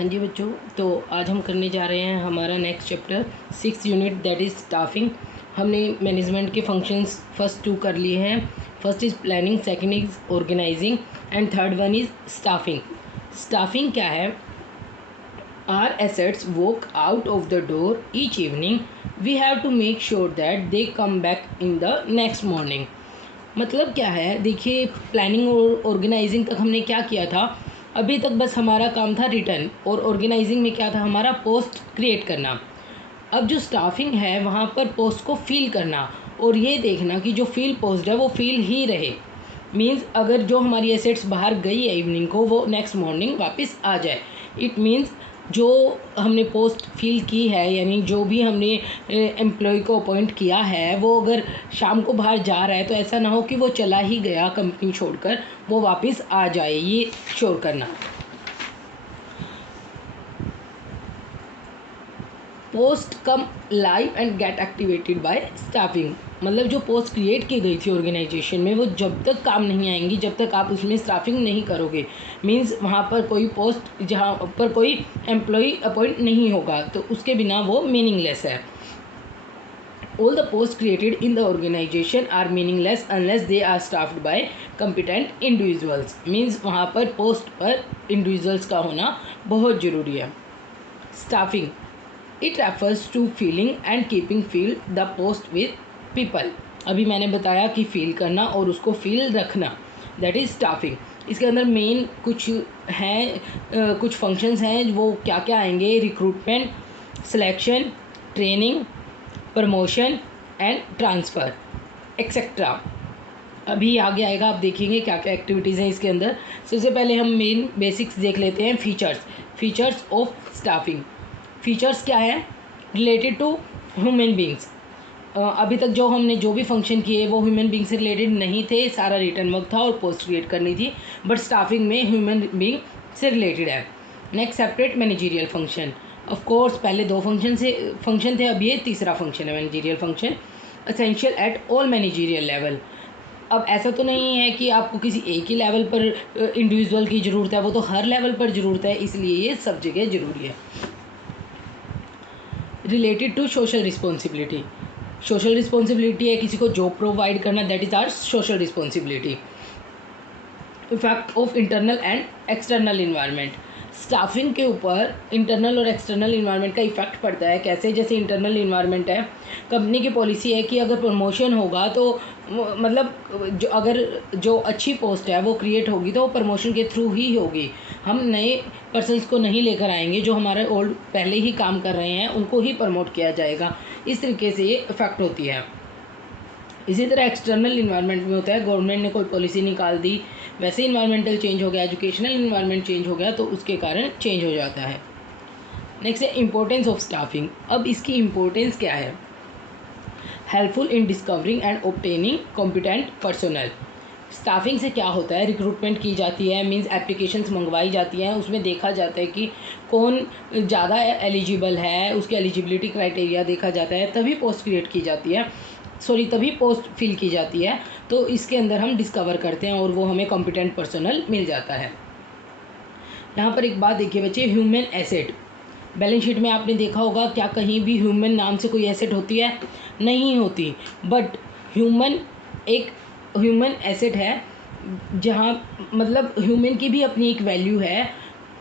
हाँ जी बच्चों, तो आज हम करने जा रहे हैं हमारा next chapter 6 unit that is staffing. हमने मैनेजमेंट के फंक्शंस फर्स्ट 2 कर लिए हैं। First is planning, second is organising and third one is staffing. Staffing क्या है? Our assets walk out of the door each evening. We have to make sure that they come back in the next morning. मतलब क्या है? देखिए, planning और organising तक हमने क्या किया था? अभी तक बस हमारा काम था रिटर्न, और ऑर्गेनाइजिंग में क्या था? हमारा पोस्ट क्रिएट करना। अब जो स्टाफिंग है वहाँ पर पोस्ट को फिल करना और ये देखना कि जो फिल पोस्ट है वो फिल ही रहे। मीन्स अगर जो हमारी एसेट्स बाहर गई है इवनिंग को, वो नेक्स्ट मॉर्निंग वापस आ जाए। इट मीन्स जो हमने पोस्ट फिल की है, यानी जो भी हमने एम्प्लॉय को अपॉइंट किया है, वो अगर शाम को बाहर जा रहा है तो ऐसा ना हो कि वो चला ही गया कंपनी छोड़कर, वो वापस आ जाए, ये श्योर करना। Post come live and gate activated by staffing. मतलब जो पोस्ट क्रिएट की गई थी ऑर्गेनाइजेशन में, वो जब तक काम नहीं आएंगी जब तक आप उसमें स्टाफिंग नहीं करोगे। मींस वहाँ पर कोई पोस्ट जहाँ पर कोई एम्प्लॉय अपॉइंट नहीं होगा तो उसके बिना वो मीनिंगलेस है। All the posts created in the organization are meaningless unless they are staffed by competent individuals. Means वहाँ पर पोस्ट पर इंडिविजुअल्स का होना बहुत ज़रूरी है। Staffing it refers to filling and keeping filled the post with people. अभी मैंने बताया कि फील करना और उसको फील रखना, दैट इज़ स्टाफिंग। इसके अंदर मेन कुछ हैं, कुछ फंक्शंस हैं, वो क्या क्या आएंगे? Recruitment, selection, training, promotion and transfer etcetera. अभी आगे आएगा, आप देखेंगे क्या क्या एक्टिविटीज़ हैं इसके अंदर। सबसे पहले हम मेन बेसिक्स देख लेते हैं। Features of staffing. फीचर्स क्या है? Related to human beings. अभी तक जो भी फंक्शन किए वो ह्यूमन बींग से रिलेटेड नहीं थे, सारा रिटर्न वर्क था और पोस्ट क्रिएट करनी थी, बट स्टाफिंग में ह्यूमन बींग से रिलेटेड है। Next, separate managerial function. Of course पहले 2 फंक्शन थे, अब ये तीसरा फंक्शन है, managerial function. Essential at all managerial level. अब ऐसा तो नहीं है कि आपको किसी एक ही लेवल पर इंडिविजुअल की ज़रूरत है, वो तो हर लेवल पर ज़रूरत है, इसलिए ये सब जगह ज़रूरी है। Related to social responsibility. Social responsibility है किसी को जॉब प्रोवाइड करना, that is our social responsibility. Effect of internal and external environment. Staffing के ऊपर इंटरनल और एक्सटर्नल इन्वायरमेंट का इफेक्ट पड़ता है। कैसे? जैसे इंटरनल इन्वायरमेंट है, कंपनी की पॉलिसी है कि अगर प्रमोशन होगा तो मतलब जो अच्छी पोस्ट है वो क्रिएट होगी तो वो प्रमोशन के थ्रू ही होगी। हम नए पर्सनस को नहीं लेकर आएंगे, जो हमारे ओल्ड पहले ही काम कर रहे हैं उनको ही प्रमोट किया जाएगा। इस तरीके से ये इफेक्ट होती है। इसी तरह एक्सटर्नल इन्वायरमेंट में होता है, गवर्नमेंट ने कोई पॉलिसी निकाल दी, वैसे इन्वायरमेंटल चेंज हो गया, एजुकेशनल इन्वायरमेंट चेंज हो गया, तो उसके कारण चेंज हो जाता है। नेक्स्ट है इम्पोर्टेंस ऑफ स्टाफिंग। अब इसकी इम्पोर्टेंस क्या है? Helpful in discovering and obtaining competent personal. Staffing से क्या होता है? रिक्रूटमेंट की जाती है, मींस एप्लीकेशंस मंगवाई जाती हैं, उसमें देखा जाता है कि कौन ज़्यादा एलिजिबल है, उसकी एलिजिबिलिटी क्राइटेरिया देखा जाता है, तभी पोस्ट क्रिएट की जाती है, तभी पोस्ट फिल की जाती है। तो इसके अंदर हम डिस्कवर करते हैं और वो हमें कॉम्पिटेंट पर्सनल मिल जाता है। यहाँ पर एक बात देखिए बच्चे, ह्यूमन एसेट। बैलेंस शीट में आपने देखा होगा, क्या कहीं भी ह्यूमन नाम से कोई एसेट होती है? नहीं होती। बट एक ह्यूमन एसेट है, जहाँ मतलब ह्यूमन की भी अपनी एक वैल्यू है।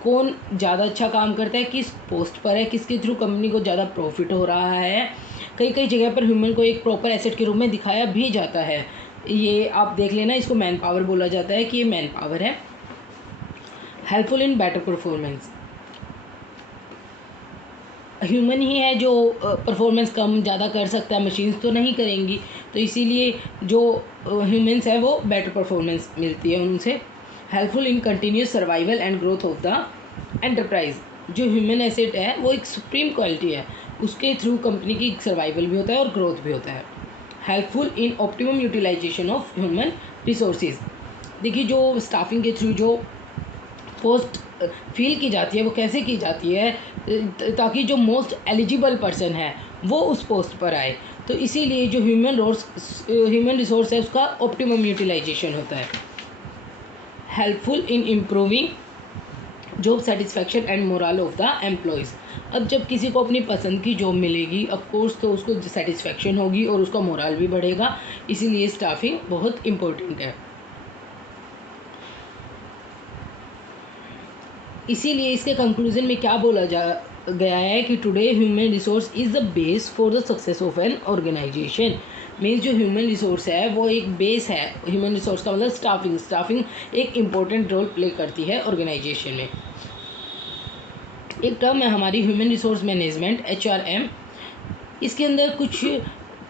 कौन ज़्यादा अच्छा काम करता है, किस पोस्ट पर है, किसके थ्रू कंपनी को ज़्यादा प्रॉफिट हो रहा है। कई जगह पर ह्यूमन को एक प्रॉपर एसेट के रूप में दिखाया भी जाता है। ये आप देख लेना, इसको मैन पावर बोला जाता है कि ये मैन पावर है। Helpful in better performance. Human ही है जो परफॉर्मेंस कम ज़्यादा कर सकता है, मशीन्स तो नहीं करेंगी, तो इसीलिए जो ह्यूमन्स है वो बेटर परफॉर्मेंस मिलती है उनसे। Helpful in continuous survival and growth of the enterprise. जो ह्यूमन एसेट है वो एक सुप्रीम क्वालिटी है, उसके थ्रू कंपनी की सर्वाइवल भी होता है और ग्रोथ भी होता है। Helpful in optimum utilisation of human resources. देखिए, जो स्टाफिंग के थ्रू जो पोस्ट फिल की जाती है वो कैसे की जाती है, ताकि जो मोस्ट एलिजिबल पर्सन है वो उस पोस्ट पर आए, तो इसीलिए जो ह्यूमन रिसोर्स है उसका ऑप्टिमम यूटिलाइजेशन होता है। Helpful in improving job satisfaction and moral of the employees. अब जब किसी को अपनी पसंद की जॉब मिलेगी ऑफकोर्स तो उसको सेटिस्फैक्शन होगी और उसका मोरल भी बढ़ेगा, इसीलिए स्टाफिंग बहुत इम्पोर्टेंट है। इसीलिए इसके कंक्लूजन में क्या बोला जा गया है कि today human resource is the base for the success of an organisation. Means जो ह्यूमन रिसोर्स है वो एक बेस है। ह्यूमन रिसोर्स का मतलब स्टाफिंग एक इम्पोर्टेंट रोल प्ले करती है ऑर्गेनाइजेशन में। एक टर्म है हमारी ह्यूमन रिसोर्स मैनेजमेंट, HRM। इसके अंदर कुछ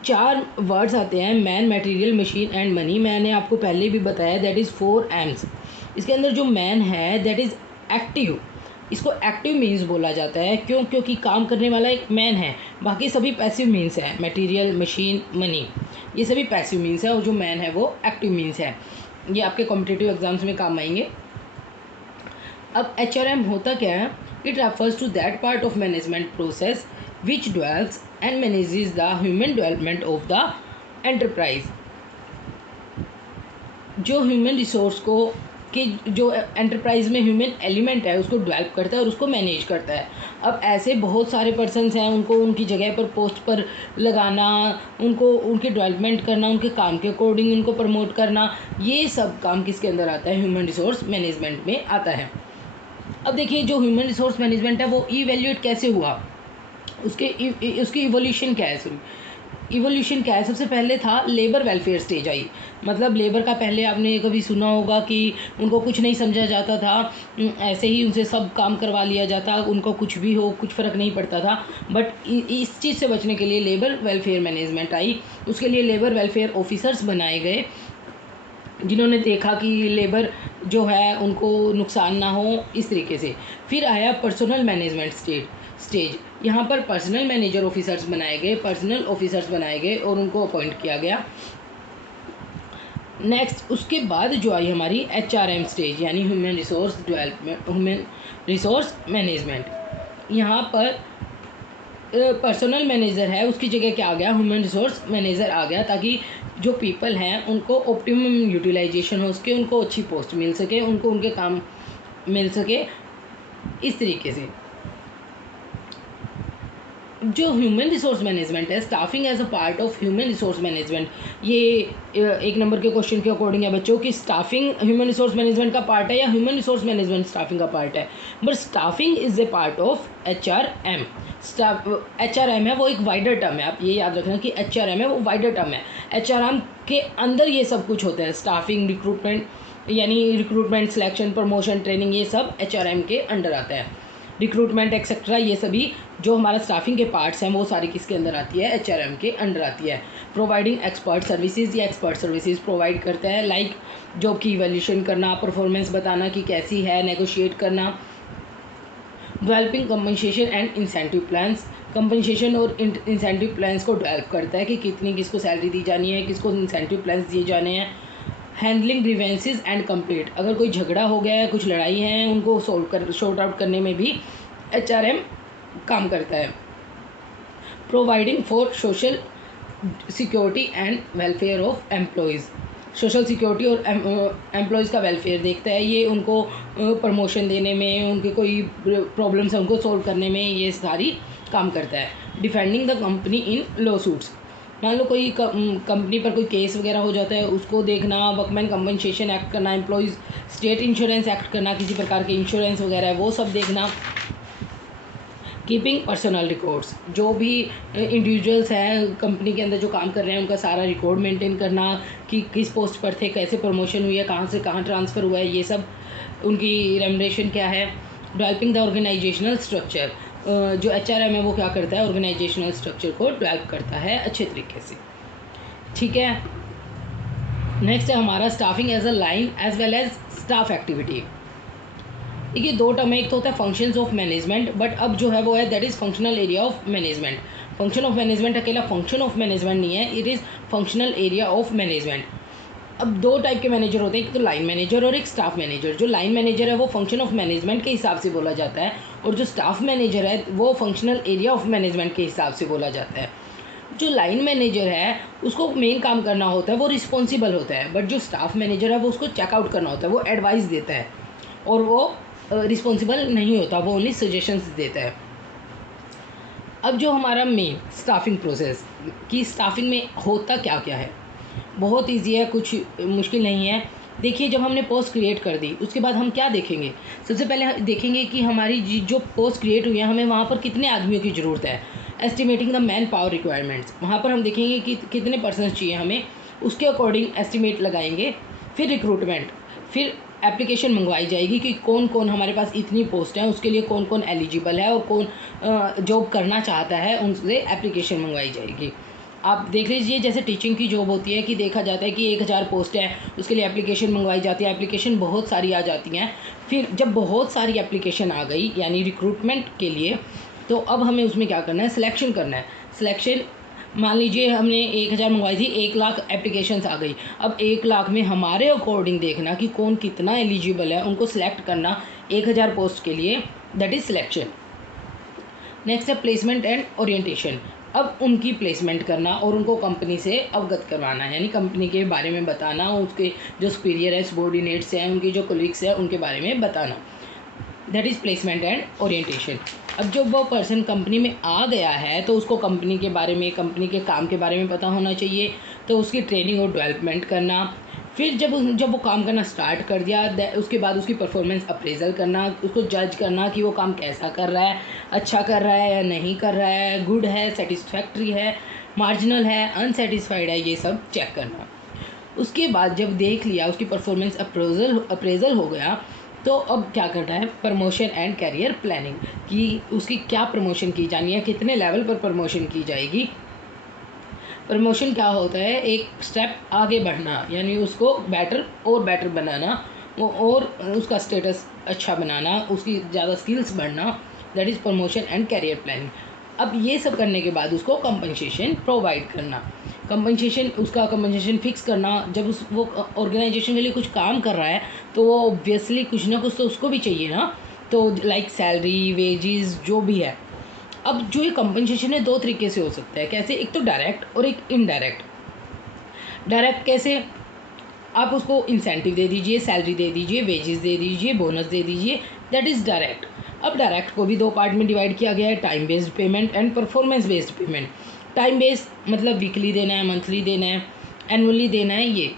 4 वर्ड्स आते हैं, man, material, machine and money. मैंने आपको पहले भी बताया दैट इज़ 4 M's। इसके अंदर जो मैन है दैट इज़ एक्टिव। इसको एक्टिव मीन्स बोला जाता है, क्यों? क्योंकि काम करने वाला एक मैन है। बाकी सभी पैसिव मीन्स है, मटेरियल, मशीन, मनी, ये सभी पैसिव मीन्स है और जो मैन है वो एक्टिव मीन्स है। ये आपके कॉम्पिटिटिव एग्जाम्स में काम आएंगे। अब HRM होता क्या है? It refers to that part of management process which develops and manages the human development of the enterprise. जो ह्यूमन रिसोर्स को कि जो एंटरप्राइज में ह्यूमन एलिमेंट है उसको डेवलप करता है और उसको मैनेज करता है। अब ऐसे बहुत सारे पर्सन्स हैं, उनको उनकी जगह पर पोस्ट पर लगाना, उनको उनके डेवलपमेंट करना, उनके काम के अकॉर्डिंग उनको प्रमोट करना, ये सब काम किसके अंदर आता है? ह्यूमन रिसोर्स मैनेजमेंट में आता है। अब देखिए जो ह्यूमन रिसोर्स मैनेजमेंट है वो इवैल्यूएट कैसे हुआ, उसकी इवोल्यूशन क्या है? इवोल्यूशन क्या है? सबसे पहले था लेबर वेलफेयर स्टेज आई। मतलब लेबर का पहले आपने कभी सुना होगा कि उनको कुछ नहीं समझा जाता था, ऐसे ही उनसे सब काम करवा लिया जाता, उनको कुछ भी हो कुछ फ़र्क नहीं पड़ता था। बट इस चीज़ से बचने के लिए लेबर वेलफेयर मैनेजमेंट आई। उसके लिए लेबर वेलफेयर ऑफिसर्स बनाए गए जिन्होंने देखा कि लेबर जो है उनको नुकसान ना हो, इस तरीके से। फिर आया पर्सनल मैनेजमेंट स्टेज। यहाँ पर पर्सनल मैनेजर ऑफिसर्स बनाए गए, पर्सनल ऑफिसर्स बनाए गए और उनको अपॉइंट किया गया। नेक्स्ट उसके बाद जो आई हमारी HRM स्टेज, यानी human resource development, human resource management. यहाँ पर पर्सनल मैनेजर है उसकी जगह क्या आ गया? ह्यूमन रिसोर्स मैनेजर आ गया, ताकि जो पीपल हैं उनको ऑप्टिमम यूटिलाइजेशन हो सके, उनको अच्छी पोस्ट मिल सके, उनको उनके काम मिल सके, इस तरीके से। जो ह्यूमन रिसोर्स मैनेजमेंट है, staffing as a part of human resource management, ये 1 नंबर के क्वेश्चन के अकॉर्डिंग है बच्चों कि स्टाफिंग ह्यूमन रिसोर्स मैनेजमेंट का पार्ट है या ह्यूमन रिसोर्स मैनेजमेंट स्टाफिंग का पार्ट है। But staffing is a part of HRM। HRM है वो एक वाइडर टर्म है, आप ये याद रखना कि HRM है वो वाइडर टर्म है। HRM के अंदर ये सब कुछ होता है, स्टाफिंग, रिक्रूटमेंट, यानी रिक्रूटमेंट, सिलेक्शन, प्रमोशन, ट्रेनिंग, ये सब HRM के अंडर आता है। रिक्रूटमेंट एक्सेट्रा, ये सभी जो हमारा स्टाफिंग के पार्ट्स हैं वो सारी किसके अंदर आती है? HRM के अंडर आती है। प्रोवाइडिंग एक्सपर्ट सर्विसेज, या एक्सपर्ट सर्विसेज प्रोवाइड करता है, लाइक जॉब की इवैल्यूएशन करना, परफॉर्मेंस बताना कि कैसी है, नेगोशिएट करना। Developing compensation and incentive plans, compensation और इंसेंटिव प्लान्स को डेवलप करता है कि कितनी किसको सैलरी दी जानी है, किसको इंसेंटिव प्लान्स दिए जाने हैं। हैंडलिंग ग्रीवेंसेस एंड कंप्लीट, अगर कोई झगड़ा हो गया है, कुछ लड़ाई है, उनको सॉर्ट आउट करने में भी HRM काम करता है। Providing for social security and welfare of employees, social security और एम्प्लॉयज़ का वेलफेयर देखता है। ये उनको प्रमोशन देने में, उनके कोई प्रॉब्लम्स है उनको सॉल्व करने में ये सारी काम करता है। Defending the company in law suits, मान लो कोई कंपनी पर कोई केस वगैरह हो जाता है उसको देखना, वर्कमैन कंपनसेशन एक्ट करना, एम्प्लॉयज़ स्टेट इंश्योरेंस एक्ट करना, किसी प्रकार के इंश्योरेंस वगैरह है वो सब देखना। कीपिंग पर्सनल रिकॉर्ड्स, जो भी इंडिविजुअल्स हैं कंपनी के अंदर जो काम कर रहे हैं उनका सारा रिकॉर्ड मेंटेन करना कि किस पोस्ट पर थे, कैसे प्रमोशन हुई है, कहाँ से कहाँ ट्रांसफ़र हुआ है, ये सब, उनकी रेमुनरेशन क्या है। डेवलपिंग द ऑर्गेनाइजेशनल स्ट्रक्चर, जो HRM है वो क्या करता है? ऑर्गेनाइजेशनल स्ट्रक्चर को डेवलप करता है अच्छे तरीके से। ठीक है, नेक्स्ट है हमारा staffing as a line as well as staff activity. देखिए 2 टर्म है, एक तो होता है फंक्शंस ऑफ मैनेजमेंट, बट अब जो है वो है that is functional area of management. Function of management अकेला फंक्शन ऑफ मैनेजमेंट नहीं है, it is functional area of management. अब 2 टाइप के मैनेजर होते हैं, एक तो लाइन मैनेजर और एक स्टाफ मैनेजर। जो लाइन मैनेजर है वो फंक्शन ऑफ मैनेजमेंट के हिसाब से बोला जाता है, और जो स्टाफ मैनेजर है वो फंक्शनल एरिया ऑफ मैनेजमेंट के हिसाब से बोला जाता है। जो लाइन मैनेजर है उसको मेन काम करना होता है, वो रिस्पॉन्सिबल होता है, बट जो स्टाफ मैनेजर है वो उसको चेकआउट करना होता है, वो एडवाइस देता है और वो रिस्पॉन्सिबल नहीं होता, वो ओनली सजेशंस देता है। अब जो हमारा मेन स्टाफिंग प्रोसेस कि स्टाफिंग में होता क्या क्या है, बहुत ईजी है, कुछ मुश्किल नहीं है। देखिए, जब हमने पोस्ट क्रिएट कर दी उसके बाद हम क्या देखेंगे, सबसे पहले देखेंगे कि हमारी जो पोस्ट क्रिएट हुई है हमें वहाँ पर कितने आदमियों की ज़रूरत है। Estimating the man power requirements, वहाँ पर हम देखेंगे कि कितने पर्सन्स चाहिए हमें, उसके अकॉर्डिंग एस्टिमेट लगाएंगे। फिर रिक्रूटमेंट, फिर एप्लीकेशन मंगवाई जाएगी कि कौन कौन हमारे पास इतनी पोस्ट हैं, उसके लिए कौन कौन एलिजिबल है और कौन जॉब करना चाहता है, उनसे एप्लीकेशन मंगवाई जाएगी। आप देख लीजिए, जैसे टीचिंग की जॉब होती है कि देखा जाता है कि 1000 पोस्ट है, उसके लिए एप्लीकेशन मंगवाई जाती है, एप्लीकेशन बहुत सारी आ जाती हैं। फिर जब बहुत सारी एप्लीकेशन आ गई यानी रिक्रूटमेंट के लिए, तो अब हमें उसमें क्या करना है, सिलेक्शन करना है। सिलेक्शन, मान लीजिए हमने 1000 मंगवाई थी, 1 लाख एप्लीकेशंस आ गई। अब 1 लाख में हमारे अकॉर्डिंग देखना कि कौन कितना एलिजिबल है, उनको सिलेक्ट करना 1000 पोस्ट के लिए, दैट इज़ सिलेक्शन। नेक्स्ट है प्लेसमेंट एंड ओरिएंटेशन। अब उनकी प्लेसमेंट करना और उनको कंपनी से अवगत करवाना, यानी कंपनी के बारे में बताना, उसके जो सुपीरियर है, सबॉर्डिनेट्स हैं, उनके जो कोलीग्स हैं, उनके बारे में बताना, that is placement and orientation. अब जब वो पर्सन कंपनी में आ गया है तो उसको कंपनी के बारे में, कंपनी के काम के बारे में पता होना चाहिए, तो उसकी ट्रेनिंग और डेवलपमेंट करना। फिर जब वो काम करना स्टार्ट कर दिया, उसके बाद उसकी परफॉर्मेंस अप्रेजल करना, उसको जज करना कि वो काम कैसा कर रहा है, अच्छा कर रहा है या नहीं कर रहा है, गुड है, सेटिस्फैक्ट्री है, मार्जिनल है, अनसेटिस्फाइड है, ये सब चेक करना। उसके बाद जब देख लिया उसकी परफॉर्मेंस अप्रेजल हो गया, तो अब क्या करना है, प्रमोशन एंड कैरियर प्लानिंग, कि उसकी क्या प्रमोशन की जानी है, कितने लेवल पर प्रमोशन की जाएगी। प्रमोशन क्या होता है, एक स्टेप आगे बढ़ना, यानी उसको बेटर और बेटर बनाना, और उसका स्टेटस अच्छा बनाना, उसकी ज़्यादा स्किल्स बढ़ना, that is promotion and career planning. अब ये सब करने के बाद उसको कंपनसेशन प्रोवाइड करना, उसका कंपनसेशन फिक्स करना। जब वो ऑर्गेनाइजेशन के लिए कुछ काम कर रहा है तो वो ऑब्वियसली कुछ ना कुछ तो उसको भी चाहिए ना, तो लाइक सैलरी, वेजेस, जो भी है। अब जो ये कंपनसेशन है 2 तरीके से हो सकता है, कैसे, एक तो डायरेक्ट और एक इनडायरेक्ट। डायरेक्ट कैसे, आप उसको इंसेंटिव दे दीजिए, सैलरी दे दीजिए, वेजेस दे दीजिए, बोनस दे दीजिए, दैट इज़ डायरेक्ट। अब डायरेक्ट को भी 2 पार्ट में डिवाइड किया गया है, time based payment and performance based payment. Time based मतलब वीकली देना है, मंथली देना है, एनुअली देना है ये।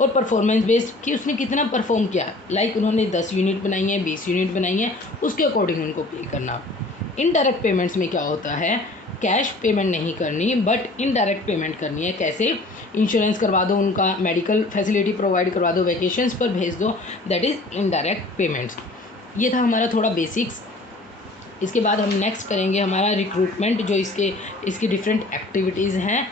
और परफॉर्मेंस बेस्ड कि उसने कितना परफॉर्म किया, लाइक उन्होंने 10 यूनिट बनाई है, 20 यूनिट बनाई है, उसके अकॉर्डिंग उनको पे करना। इनडायरेक्ट पेमेंट्स में क्या होता है, कैश पेमेंट नहीं करनी बट इनडायरेक्ट पेमेंट करनी है। कैसे, इंश्योरेंस करवा दो, उनका मेडिकल फैसिलिटी प्रोवाइड करवा दो, वैकेशंस पर भेज दो, दैट इज़ इनडायरेक्ट पेमेंट्स। ये था हमारा थोड़ा बेसिक्स। इसके बाद हम नेक्स्ट करेंगे हमारा रिक्रूटमेंट, जो इसकी डिफरेंट एक्टिविटीज़ हैं